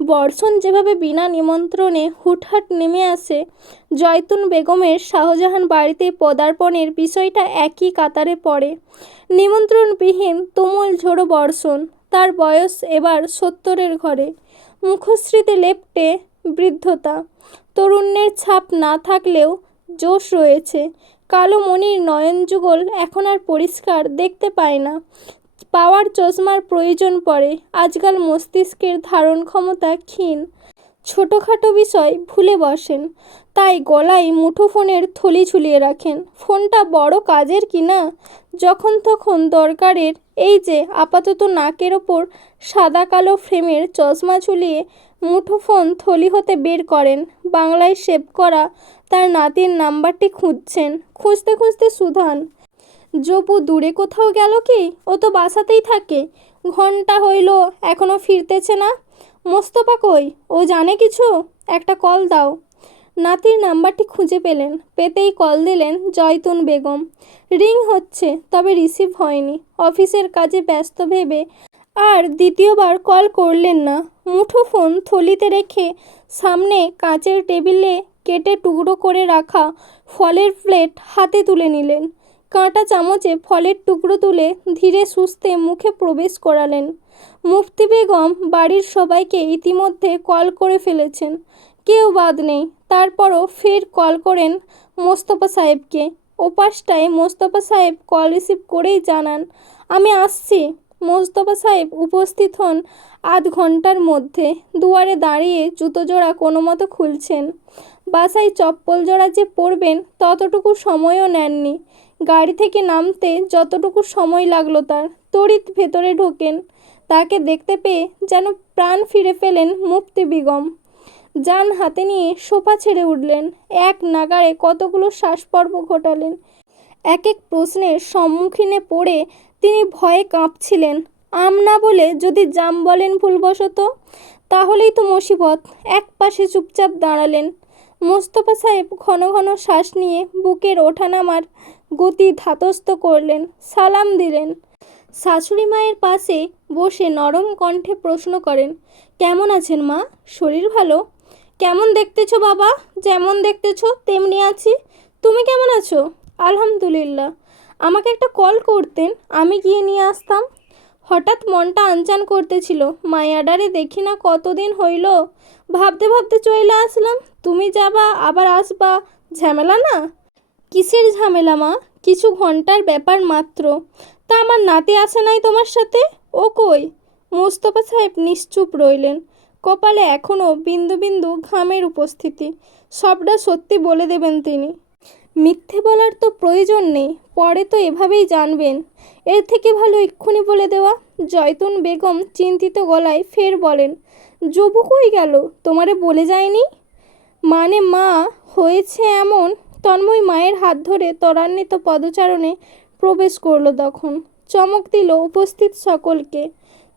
বর্ষণ যেভাবে বিনা নিমন্ত্রণে হুটহাট নেমে আসে, জয়তুন বেগমের শাহজাহান বাড়িতে পদার্পণের বিষয়টা একই কাতারে পড়ে। নিমন্ত্রণবিহীন তুমুল ঝোড়ো বর্ষণ। তার বয়স এবার 70-এর ঘরে। মুখশ্রীতে লেপ্টে বৃদ্ধতা। তরুণ্যের ছাপ না থাকলেও জোশ রয়েছে। কালো মণির নয়নযুগল এখন আর পরিষ্কার দেখতে পায় না। পাওয়ার চশমার প্রয়োজন পড়ে। আজকাল মস্তিষ্কের ধারণ ক্ষমতা ক্ষীণ। ছোটোখাটো বিষয় ভুলে বসেন। তাই গলায় মুঠোফোনের থলি ঝুলিয়ে রাখেন। ফোনটা বড় কাজের কিনা, যখন তখন দরকারের। এই যে আপাতত নাকের ওপর সাদা কালো ফ্রেমের চশমা ঝুলিয়ে মুঠোফোন থলি হতে বের করেন। বাংলায় সেভ করা তার নাতির নাম্বারটি খুঁজছেন। খুঁজতে খুঁজতে সুধান, জবু দূরে কোথাও গেল কি? ও তো বাসাতেই থাকে। ঘন্টা হইল এখনো ফিরতেছে না। মোস্তফা কই? ও জানে কিছু? একটা কল দাও। নাতির নাম্বারটি খুঁজে পেলেন। পেতেই কল দিলেন জয়তুন বেগম। রিং হচ্ছে, তবে রিসিভ হয়নি। অফিসের কাজে ব্যস্ত ভেবে আর দ্বিতীয়বার কল করলেন না। মুঠোফোন থলিতে রেখে সামনে কাঁচের টেবিলে কেটে টুকরো করে রাখা ফলের প্লেট হাতে তুলে নিলেন। কাঁটা চামচে ফলের টুকরো তুলে ধীরে সুস্থে মুখে প্রবেশ করালেন। মুফতি বেগম বাড়ির সবাইকে ইতিমধ্যে কল করে ফেলেছেন, কেউ বাদ নেই। তারপরও ফের কল করেন মোস্তফা সাহেবকে। ওপাশটায় মোস্তফা সাহেব কল রিসিভ করেই জানান, আমি আসছি। মোস্তফা সাহেব উপস্থিত হন আধ ঘন্টার মধ্যে। দুয়ারে দাঁড়িয়ে জুতো জোড়া কোনো মতো খুলছেন। বাসায় চপ্পল জোড়া যে পরবেন ততটুকু সময়ও নেননি। গাড়ি থেকে নামতে যতটুকু সময় লাগলো তার, তড়িৎ ভেতরে ঢোকেন। তাকে দেখতে পেয়ে যেন প্রাণ ফিরে পেলেন মুফতি বেগম। যান হাতে নিয়ে সোফা ছেড়ে উঠলেন। এক নাগাড়ে কতগুলো শ্বাসপর্ব ঘটালেন। এক এক প্রশ্নের সম্মুখীনে পড়ে তিনি ভয়ে কাঁপছিলেন। আম না বলে যদি জাম বলেন ভুলবশত, তাহলেই তো মুসিবত। এক পাশে চুপচাপ দাঁড়ালেন। মোস্তফা সাহেব ঘন ঘন শ্বাস নিয়ে বুকের ওঠানামার গতি ধাতস্থ করলেন। সালাম দিলেন। শাশুড়ি মায়ের পাশে বসে নরম কণ্ঠে প্রশ্ন করেন, কেমন আছেন মা? শরীর ভালো? কেমন দেখতেছো বাবা? যেমন দেখতেছো তেমনি আছি। তুমি কেমন আছো? আলহামদুলিল্লাহ। আমাকে একটা কল করতেন, আমি গিয়ে নিয়ে আসতাম। হঠাৎ মনটা আনচান করতেছিল। মায়াডারে দেখি না কতদিন হইল। ভাবতে ভাবতে চইলা আসলাম। তুমি যাবা আবার আসবা, ঝামেলা না? কিসের ঝামেলা মা? কিছু ঘন্টার ব্যাপার মাত্র। তা আমার নাতি আসে নাই তোমার সাথে? ও কই? মোস্তফা সাহেব নিশ্চুপ রইলেন। কপালে এখনও বিন্দু বিন্দু ঘামের উপস্থিতি। সবটা সত্যি বলে দেবেন তিনি। মিথ্যে বলার তো প্রয়োজন নেই, পরে তো এভাবেই জানবেন। এর থেকে ভালো এক্ষুনি বলে দেওয়া। জয়তুন বেগম চিন্তিত গলায় ফের বলেন, জবু কই গেল? তোমারে বলে যায়নি? মানে মা, হয়েছে এমন। তন্ময় মায়ের হাত ধরে ত্বরান্বিত পদচারণে প্রবেশ করল। তখন চমক দিল উপস্থিত সকলকে।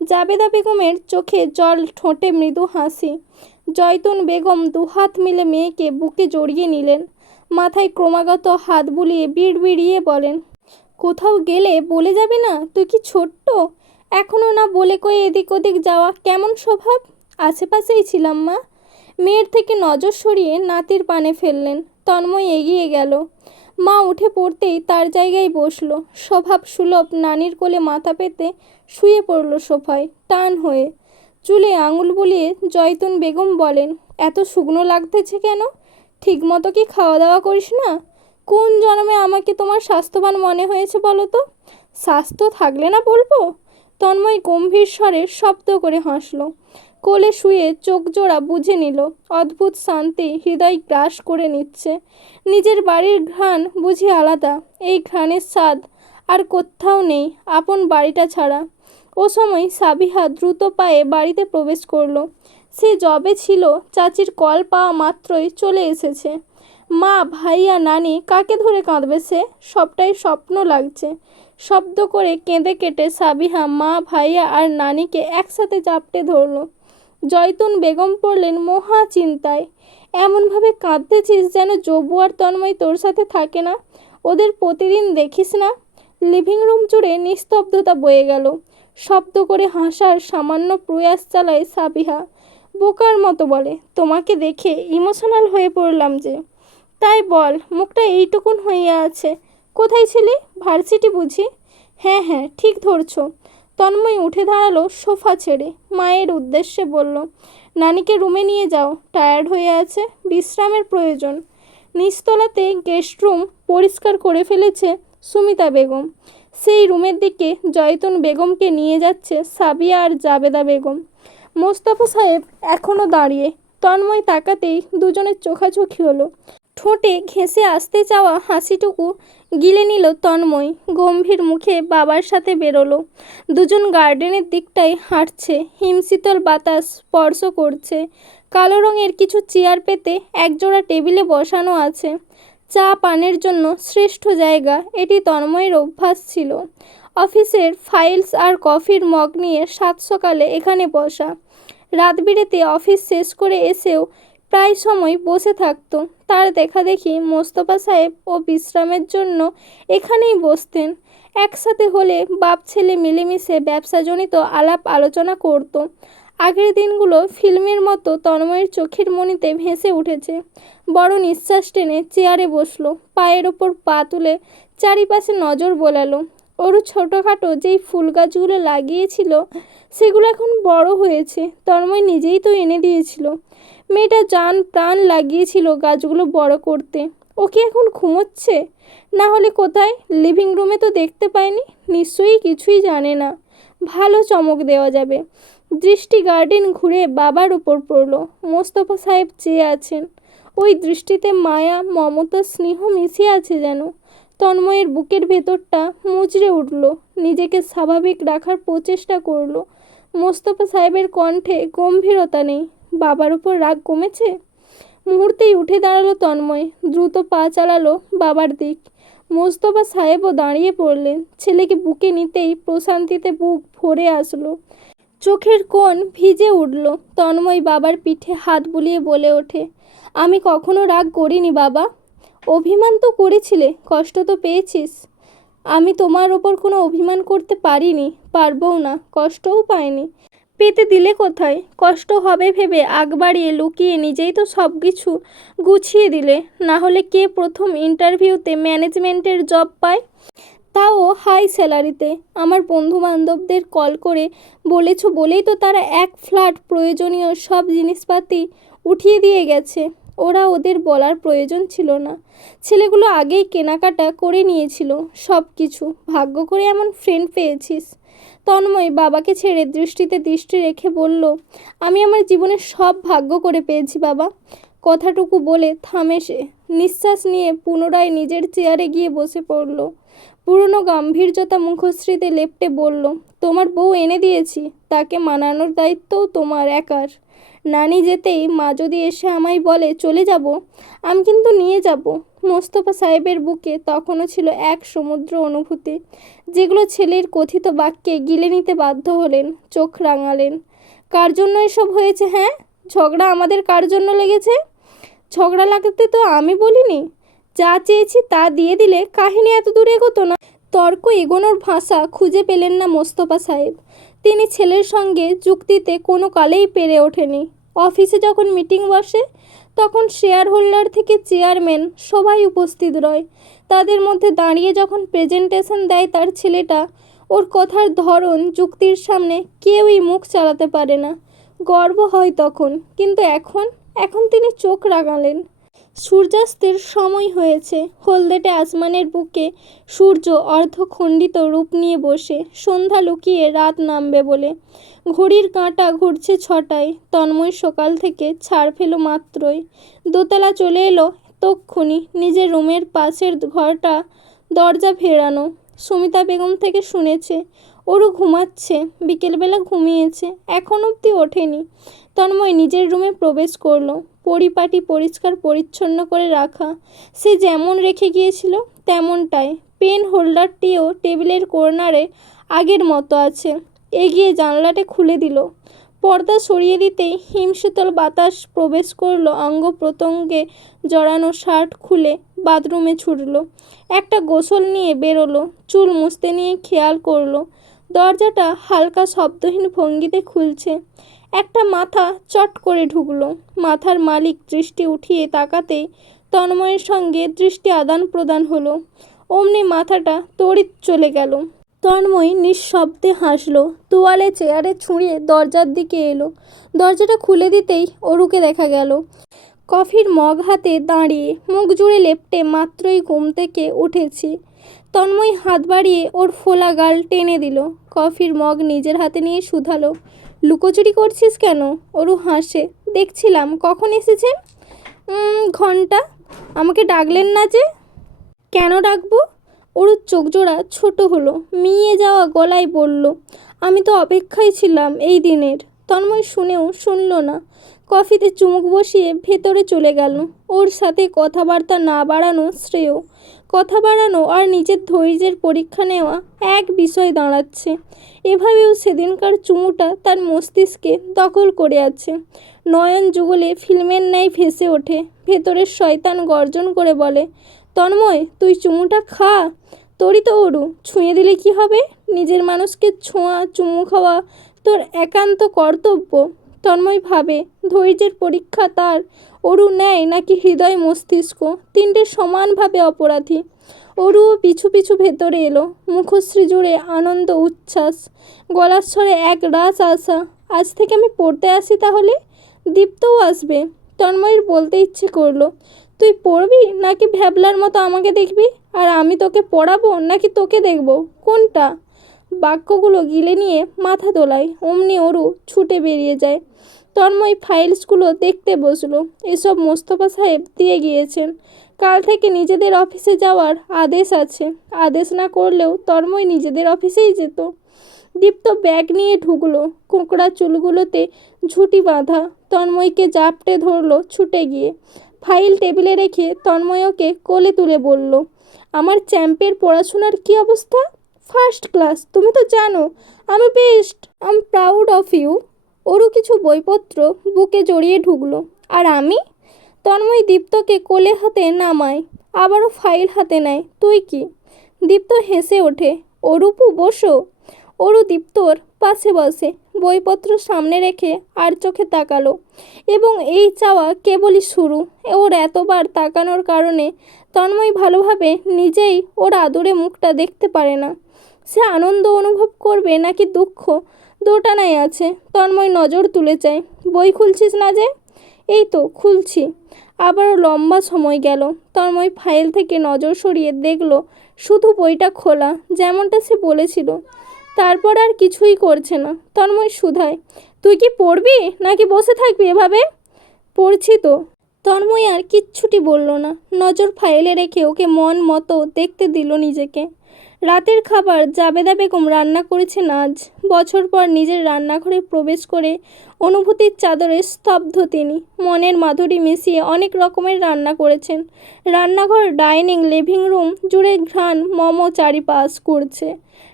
জাবেদা বেগমের চোখে জল, ঠোঁটে মৃদু হাসি। জয়তুন বেগম দুহাত মিলে মেয়েকে বুকে জড়িয়ে নিলেন। মাথায় ক্রমাগত হাত বুলিয়ে বিড়বিড়িয়ে বলেন, কোথাও গেলে বলে যাবে না? তুই কি ছোট্ট? এখনও না বলে কয়ে এদিক ওদিক যাওয়া কেমন স্বভাব? আশেপাশেই ছিলাম মা। মেয়ের থেকে নজর সরিয়ে নাতির পানে ফেললেন। তন্ময় এগিয়ে গেল। মা উঠে পড়তেই তার জায়গায় বসলো। স্বভাব সুলভ নানির কোলে মাথা পেতে শুয়ে পড়ল সোফায় টান হয়ে। চুলে আঙুল বুলিয়ে জয়তুন বেগম বলেন, এত শুকনো লাগতেছে কেন? ঠিকমতো কি খাওয়া দাওয়া করিস না? কোন জন্মে আমাকে তোমার স্বাস্থ্যবান মনে হয়েছে বলো তো? স্বাস্থ্য থাকলে না বলবো? তন্ময় গম্ভীর স্বরে শব্দ করে হাসল। কোলে শুয়ে চোখ জোড়া বুঝে নিল। অদ্ভুত শান্তি হৃদয় গ্রাস করে নিচ্ছে। নিজের বাড়ির ঘ্রাণ বুঝি আলাদা। এই ঘ্রাণের স্বাদ আর কোথাও নেই আপন বাড়িটা ছাড়া। ও সময় সাবিহা দ্রুত পায়ে বাড়িতে প্রবেশ করলো। সে যবে ছিল চাচির কল পাওয়া মাত্রই চলে এসেছে। মা, ভাইয়া, নানি, কাকে ধরে কাঁদবে সে? সবটাই স্বপ্ন লাগছে। শব্দ করে কেঁদে কেটে সাবিহা মা, ভাইয়া আর নানিকে একসাথে জাপটে ধরল। জয়তুন বেগম পড়লেন মহা চিন্তায়। এমনভাবে কাঁদতেছিস যেন জবু আর তন্ময় তোর সাথে থাকে না, ওদের প্রতিদিন দেখিস না। লিভিং রুম জুড়ে নিস্তব্ধতা বয়ে গেল। শব্দ করে হাসার সামান্য প্রয়াস চালায় সাবিহা। বোকার মতো বলে, তোমাকে দেখে ইমোশনাল হয়ে পড়লাম যে। তাই বল, মুখটা এইটুকুন হইয়া আছে। কোথায় ছিলি? ভার্সিটি বুঝি? হ্যাঁ হ্যাঁ, ঠিক ধরছ। তন্ময় উঠে দাঁড়ালো সোফা ছেড়ে, মায়ের উদ্দেশ্যে বলল, নানিকে রুমে নিয়ে যাও, টায়ার্ড হয়ে আছে, বিশ্রামের প্রয়োজন। নিচতলাতে গেস্ট রুম পরিষ্কার করে ফেলেছে সুমিতা বেগম। সেই রুমের দিকে জয়তুন বেগমকে নিয়ে যাচ্ছে সাবিয়া আর জাবেদা বেগম। মোস্তফা সাহেব এখনও দাঁড়িয়ে। তন্ময় তাকাতেই দুজনের চোখাচোখি হলো। ঠোঁটে ঘেঁষে আসতে চাওয়া হাসিটুকু গিলে নিল তন্ময়। গম্ভীর মুখে বাবার সাথে বেরোলো। দুজন গার্ডেনের দিকটায় হাঁটছে। হিমশীতল বাতাস স্পর্শ করছে। কালো রঙের কিছু চেয়ার পেতে একজোড়া টেবিলে বসানো আছে। চা পানের জন্য শ্রেষ্ঠ জায়গা। এটি তন্ময়ের অভ্যাস ছিল। অফিসের ফাইলস আর কফির মগ নিয়ে সাত সকালে এখানে বসা। রাত বিরেতে অফিস শেষ করে এসেও প্রায় সময় বসে থাকতো। তার দেখাদেখি মোস্তফা সাহেব ও বিশ্রামের জন্য এখানেই বসতেন। একসাথে হলে বাপ ছেলে মিলেমিশে ব্যবসাজনিত আলাপ আলোচনা করত। আগের দিনগুলো ফিল্মের মতো তন্ময়ের চোখের মণিতে ভেসে উঠেছে। বড় নিঃশ্বাস টেনে চেয়ারে বসলো। পায়ের ওপর পা তুলে চারিপাশে নজর বোলালো। ওর ছোটোখাটো যেই ফুল গাছগুলো লাগিয়েছিল সেগুলো এখন বড় হয়েছে। তন্ময় নিজেই তো এনে দিয়েছিল। মেয়েটা জান প্রাণ লাগিয়েছিল গাছগুলো বড় করতে। ও কি এখন ঘুমোচ্ছে? না হলে কোথায়? লিভিং রুমে তো দেখতে পাইনি। নিশ্চয়ই কিছুই জানে না। ভালো চমক দেওয়া যাবে। দৃষ্টি গার্ডেন ঘুরে বাবার উপর পড়ল। মোস্তফা সাহেব চেয়ে আছেন। ওই দৃষ্টিতে মায়া, মমতা, স্নেহ মিশিয়ে আছে যেন। তন্ময়ের বুকের ভেতরটা মুচড়ে উঠল। নিজেকে স্বাভাবিক রাখার প্রচেষ্টা করল। মোস্তফা সাহেবের কণ্ঠে গম্ভীরতা নেই। বাবার উপর রাগ কমেছে? মুহূর্তেই উঠে দাঁড়ালো তন্ময়। দ্রুত পা চালালো বাবার দিক। মোস্তফা সাহেবও দাঁড়িয়ে পড়লেন। ছেলেকে বুকে নিতেই প্রশান্তিতে বুক ভরে আসলো। চোখের কোণ ভিজে উঠল। তন্ময় বাবার পিঠে হাত বুলিয়ে বলে ওঠে, আমি কখনো রাগ করিনি বাবা। অভিমান তো করেছিলে, কষ্ট তো পেয়েছিস। আমি তোমার ওপর কোনো অভিমান করতে পারিনি, পারবও না, কষ্টও পাইনি। পেতে দিলে কোথায়? কষ্ট হবে ভেবে আগ বাড়িয়ে লুকিয়ে নিজেই তো সব কিছু গুছিয়ে দিলে। না হলে কে প্রথম ইন্টারভিউতে ম্যানেজমেন্টের জব পায়? তাও হাই স্যালারিতে। আমার বন্ধু বান্ধবদের কল করে বলেছ বলেই তো তারা এক ফ্ল্যাট প্রয়োজনীয় সব জিনিসপাতি উঠিয়ে দিয়ে গেছে। ওরা ওদের বলার প্রয়োজন ছিল না। ছেলেগুলো আগেই কেনাকাটা করে নিয়েছিল সব কিছু। ভাগ্য করে এমন ফ্রেন্ড পেয়েছিস। তন্ময় বাবাকে ছেড়ে দৃষ্টিতে দৃষ্টি রেখে বলল, আমি আমার জীবনে সব ভাগ্য করে পেয়েছি বাবা। কথাটুকু বলে থামে সে। নিঃশ্বাস নিয়ে পুনরায় নিজের চেয়ারে গিয়ে বসে পড়ল। পুরনো গাম্ভীর্যতা মুখশ্রীতে লেপ্টে বলল, তোমার বউ এনে দিয়েছি, তাকে মানানোর দায়িত্বও তোমার একার। নানি যেতেই মা যদি এসে আমায় বলে চলে যাব, আমি কিন্তু নিয়ে যাব। মোস্তফা সাহেবের বুকে তখনও ছিল এক সমুদ্র অনুভূতি, যেগুলো ছেলের কথিত বাক্যে গিলে নিতে বাধ্য হলেন। চোখ রাঙালেন। কার জন্য এসব হয়েছে? হ্যাঁ, ঝগড়া আমাদের কার জন্য লেগেছে? ঝগড়া লাগাতে তো আমি বলিনি। যা চেয়েছি তা দিয়ে দিলে কাহিনী এত দূর এগোতো না। তর্ক এগোনোর ভাষা খুঁজে পেলেন না মোস্তফা সাহেব। তিনি ছেলের সঙ্গে যুক্তিতে কোনো কালেই পেরে ওঠেনি। অফিসে যখন মিটিং বসে তখন শেয়ার হোল্ডার থেকে চেয়ারম্যান সবাই উপস্থিত রয়। তাদের মধ্যে দাঁড়িয়ে যখন প্রেজেন্টেশন দেয় তার ছেলেটা, ওর কথার ধরন, যুক্তির সামনে কেউই মুখ চালাতে পারে না। গর্ব হয় তখন। কিন্তু এখন তিনি চোখ রাঙালেন। সূর্যাস্তের সময় হয়েছে। হলদেটে আসমানের বুকে সূর্য অর্ধখণ্ডিত রূপ নিয়ে বসে, সন্ধ্যা লুকিয়ে রাত নামবে বলে। ঘড়ির কাঁটা ঘুরছে 6টায়। তন্ময় সকাল থেকে ছাড় ফেলো মাত্রই দোতলা চলে এলো তক্ষুনি। নিজের রুমের পাশের ঘরটা দরজা ভেড়ানো। সুমিতা বেগম থেকে শুনেছে ওরও ঘুমাচ্ছে। বিকেলবেলা ঘুমিয়েছে, এখন অবধি ওঠেনি। তন্ময় নিজের রুমে প্রবেশ করলো। পরিপাটি পরিষ্কার পরিচ্ছন্ন করে রাখা। সে যেমন রেখে গিয়েছিল তেমনটাই। পেন হোল্ডারটিও টেবিলের কর্নারে আগের মতো আছে। এগিয়ে জানলাটা খুলে দিল। পর্দা সরিয়ে দিতেই হিমশীতল বাতাস প্রবেশ করলো অঙ্গ প্রত্যঙ্গে। জড়ানো শার্ট খুলে বাথরুমে ছুটল। একটা গোসল নিয়ে বেরোলো। চুল মুছতে নিয়ে খেয়াল করলো দরজাটা হালকা শব্দহীন ভঙ্গিতে খুলছে। একটা মাথা চট করে ঢুকলো। মাথার মালিক দৃষ্টি উঠিয়ে তাকাতেই তন্ময়ের সঙ্গে দৃষ্টি আদান প্রদান হলো। অমনি মাথাটা তড়িৎ চলে গেল। তন্ময় নিঃশব্দে হাসলো। তোয়ালে চেয়ারে ছুঁড়ে দরজার দিকে এলো। দরজাটা খুলে দিতেই অরুকে দেখা গেল কফির মগ হাতে দাঁড়িয়ে, মুখ জুড়ে লেপ্টে মাত্রই ঘুম থেকে উঠেছি। তন্ময় হাত বাড়িয়ে ওর ফোলা গাল টেনে দিল। কফির মগ নিজের হাতে নিয়ে শুধালো, লুকোচুরি করছিস কেন? অরু হাসে, দেখছিলাম। কখন এসেছেন? ঘন্টা। আমাকে ডাকলেন না যে? কেন ডাকবো? অরুর চোখ জোড়া ছোট হলো, মিয়ে যাওয়া গলায় বলল, আমি তো অপেক্ষায় ছিলাম এই দিনের। তন্ময় শুনেও শুনল না। কফিতে চুমুক বসিয়ে ভেতরে চলে গেল। ওর সাথে কথাবার্তা না বাড়ানো শ্রেয়। কথা বাড়ানো আর নিজের ধৈর্যের পরীক্ষা নেওয়া এক বিষয় দাঁড়াচ্ছে। এভাবেও সেদিনকার চুমুটা তার মস্তিষ্কে দখল করে আছে। নয়ন যুগলে ফিল্মের ন্যায় ভেসে ওঠে। ভেতরের শয়তান গর্জন করে বলে, তন্ময় তুই চুমুটা খা। তোরই তো অরু, ছুঁয়ে দিলে কি হবে? নিজের মানুষকে ছোঁয়া, চুমু খাওয়া তোর একান্ত কর্তব্য। তন্ময় ভাবে, ধৈর্যের পরীক্ষা তার অরু নেয় নাকি হৃদয় মস্তিষ্ক, তিনটে সমানভাবে অপরাধী। অরুও পিছু পিছু ভেতরে এলো। মুখশ্রী জুড়ে আনন্দ উচ্ছ্বাস, গলার স্বরে এক রাস আশা। আজ থেকে আমি পড়তে আসি তাহলে? দীপ্তও আসবে। তন্ময়ের বলতে ইচ্ছে করলো, তুই পড়বি নাকি ভ্যাবলার মতো আমাকে দেখবি? আর আমি তোকে পড়াবো নাকি তোকে দেখব? কোনটা? বাক্যগুলো গিলে নিয়ে মাথা দোলায়। অমনি অরু ছুটে বেরিয়ে যায়। তন্ময় ফাইলসগুলো দেখতে বসলো। এসব মোস্তফা সাহেব দিয়ে গিয়েছেন। কাল থেকে নিজেদের অফিসে যাওয়ার আদেশ আছে। আদেশ না করলেও তন্ময় নিজেদের অফিসেই যেত। দীপ্ত ব্যাগ নিয়ে ঢুকলো। কোঁকড়া চুলগুলোতে ঝুঁটি বাঁধা। তন্ময়কে জাপটে ধরলো ছুটে গিয়ে। ফাইল টেবিলে রেখে তন্ময় ওকে কোলে তুলে বলল, আমার চ্যাম্পের পড়াশোনার কি অবস্থা? ফার্স্ট ক্লাস, তুমি তো জানো। আমি best. I am proud of you. ওরও কিছু বইপত্র বুকে জড়িয়ে ঢুকলো। আর আমি? তন্ময় দীপ্তকে কোলে হাতে নামায়, আবারও ফাইল হাতে নেয়। তুই কি? দীপ্ত হেসে ওঠে। অরূপু বসো। অরু দীপ্তর পাশে বসে, বইপত্র সামনে রেখে আর চোখে তাকালো। এবং এই চাওয়া কেবলই শুরু। ওর এতবার তাকানোর কারণে তন্ময় ভালোভাবে নিজেই ওর আদুরে মুখটা দেখতে পারে না। সে আনন্দ অনুভব করবে নাকি দুঃখ, দোটানায় আছে। তন্ময় নজর তুলে চায়। বই খুলছিস না যে? এই তো খুলছি। আবারও লম্বা সময় গেল। তন্ময় ফাইল থেকে নজর সরিয়ে দেখল শুধু বইটা খোলা, যেমনটা সে বলেছিল। তারপর আর কিছুই করছে না। তন্ময় শুধায়, তুই কি পড়বি নাকি বসে থাকবি এভাবে? পড়ছি তো। তন্ময় আর কিচ্ছুটি বলল না। নজর ফাইলে রেখে ওকে মন মতো দেখতে দিল নিজেকে। রাতের খাবার জাবেদা বেগম রান্না করেছেন আজ। বছর পর নিজের রান্নাঘরে প্রবেশ করে অনুভূতির চাদরে স্তব্ধ তিনি। মনের মাধুরী মিশিয়ে অনেক রকমের রান্না করেছেন। রান্নাঘর, ডাইনিং, লিভিং রুম জুড়ে ঘ্রাণ চারিপাশ করছে।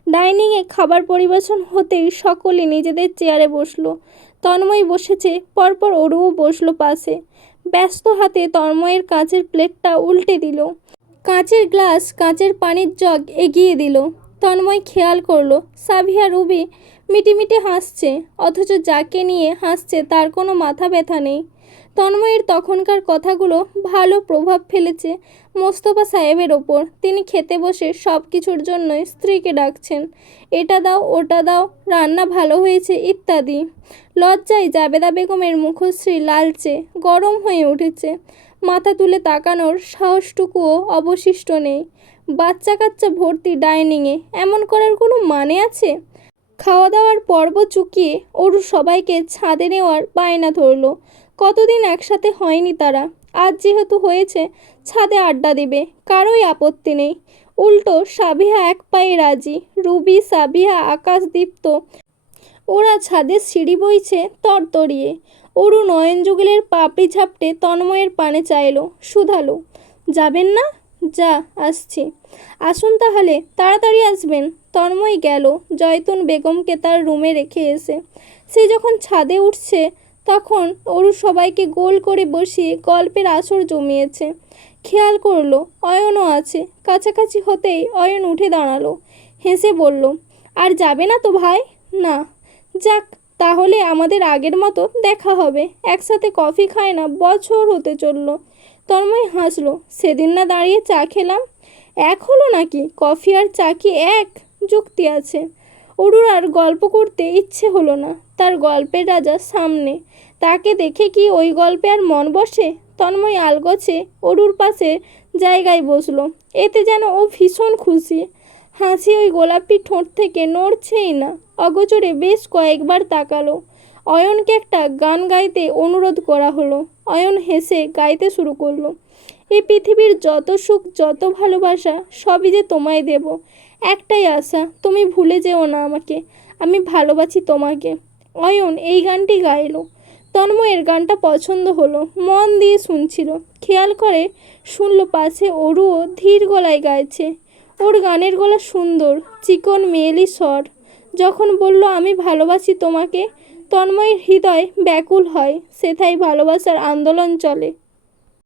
ডাইনিংয়ে খাবার পরিবেশন হতেই সকলে নিজেদের চেয়ারে বসলো। তন্ময় বসেছে, পরপর অরুও বসলো পাশে। ব্যস্ত হাতে তন্ময়ের কাঁচের প্লেটটা উল্টে দিল। কাঁচের গ্লাস, কাঁচের পানির জগ এগিয়ে দিল। তন্ময় খেয়াল করলো সাবিহা রুবি মিটিমিটি হাসছে, অথচ যাকে নিয়ে হাসছে তার কোনো মাথা ব্যথা নেই। তন্ময়ের তখনকার কথাগুলো ভালো প্রভাব ফেলেছে মোস্তফা সাহেবের ওপর। তিনি খেতে বসে সব কিছুর জন্যই স্ত্রীকে ডাকছেন, এটা দাও, ওটা দাও, রান্না ভালো হয়েছে ইত্যাদি। লজ্জায় জাবেদা বেগমের মুখশ্রী লালচে গরম হয়ে উঠেছে। মাথা তুলে তাকানোর সাহসটুকুও অবশিষ্ট নেই। বাচ্চা কাচ্চা ভর্তি ডাইনিংয়ে এমন করার কোনো মানে আছে? খাওয়া দাওয়ার পর্ব চুকিয়ে অরু সবাইকে ছাদে নেওয়ার বায়না ধরল। কতদিন একসাথে হয়নি তারা। আজ যেহেতু হয়েছে, ছাদে আড্ডা দেবে, কারোই আপত্তি নেই। উল্টো সাবিহা এক পায়ে রাজি। রুবি, সাবিহা, আকাশ, দীপ্ত ওরা ছাদের সিঁড়ি বইছে তরতরিয়ে। অরু নয়ন যুগলের পাপড়ি ঝাপটে তন্ময়ের পানে চাইল, শুধালো, যাবেন না? যা, আসছি। আসুন তাহলে, তাড়াতাড়ি আসবেন। তন্ময় গেল জয়তুন বেগমকে তার রুমে রেখে এসে। সে যখন ছাদে উঠছে তখন অরু সবাইকে গোল করে বসিয়ে গল্পের আসর জমিয়েছে। খেয়াল করলো অয়নও আছে। কাছাকাছি হতেই অয়ন উঠে দাঁড়ালো, হেসে বলল, আর যাবে না তো ভাই? না। যাক, তাহলে আমাদের আগের মতো দেখা হবে। একসাথে কফি খায় না বছর হতে চললো। তন্ময় হাসলো। সেদিন না দাঁড়িয়ে চা খেলাম? এক হলো নাকি? কফি আর চা কি এক? যুক্তি আছে। অরুর আর গল্প করতে ইচ্ছে হলো না। তার গল্পের রাজা সামনে, তাকে দেখে কি ওই গল্পে আর মন বসে? তন্ময় আলগোছে অরুর পাশে জায়গায় বসলো। এতে যেন ও ভীষণ খুশি। হাসি ওই গোলাপি ঠোঁট থেকে নড়ছেই না। অগোচরে বেশ কয়েকবার তাকালো। অয়নকে একটা গান গাইতে অনুরোধ করা হলো। অয়ন হেসে গাইতে শুরু করলো। এই পৃথিবীর যত সুখ, যত ভালোবাসা, সবই যে তোমায় দেব। একটাই আশা, তুমি ভুলে যেও না আমাকে। আমি ভালোবাসি তোমাকে। অয়ন এই গানটি গাইলো। তন্ময়ের গানটা পছন্দ হলো। মন দিয়ে শুনছিল। খেয়াল করে শুনলো পাশে অরুও ধীর গলায় গাইছে। ওর গানের গলা সুন্দর, চিকন মেয়েলি স্বর। যখন বলল আমি ভালোবাসি তোমাকে, তন্ময়ের হৃদয় ব্যাকুল হয়। সেথায় ভালোবাসার আন্দোলন চলে।